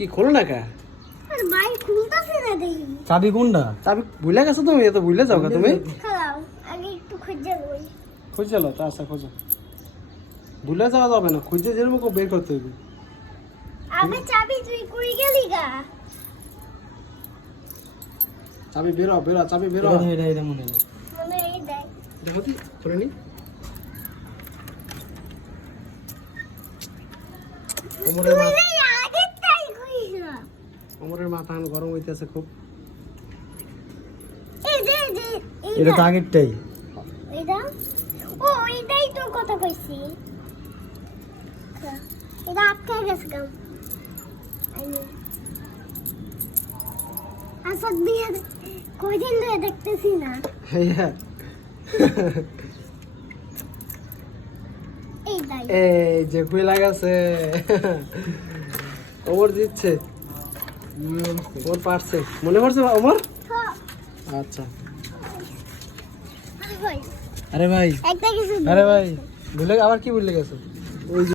কি খোলো না কা? আর ভাই খুলতাছে না দেখি। চাবি কোনটা? চাবি ভুলে গেছো তুমি? এত ভুলে যাও তুমি? খালাও আগে একটু খুঁজে লই। খুঁজে লো তা আচ্ছা খোঁজো। ভুলে যাওয়া যাবে না, খুঁজে যেরকম বের করতে হবে। আবে চাবি তুই কই গেলি গা? চাবি বেরো বেরো, চাবি বেরো। এটা মনে নেই। মনে এই দেখ। দেখো কি খুলে নি। কোমরের তুই মাথা, এই আগেরটাই কইছিস। কোমরের মাথা এখন গরম হইতেছে খুব। এই যে এই এটা তো আগেরটাই। এইটা ও এইটাই তো কথা কইছি। এটা আটকে গেছে কাম। আসল দিয়ে কয়দিন ধরে দেখতেছি না। হ্যাঁ। এইটাই এই যে খুলে গেছে। ওমর দিচ্ছে, ওমর পারছে, মনে পড়ছে ওমর? আচ্ছা ভাই আরে ভাই, একটা কিছু আরে ভাই, ভুলে আবার কি ভুলে গেছো?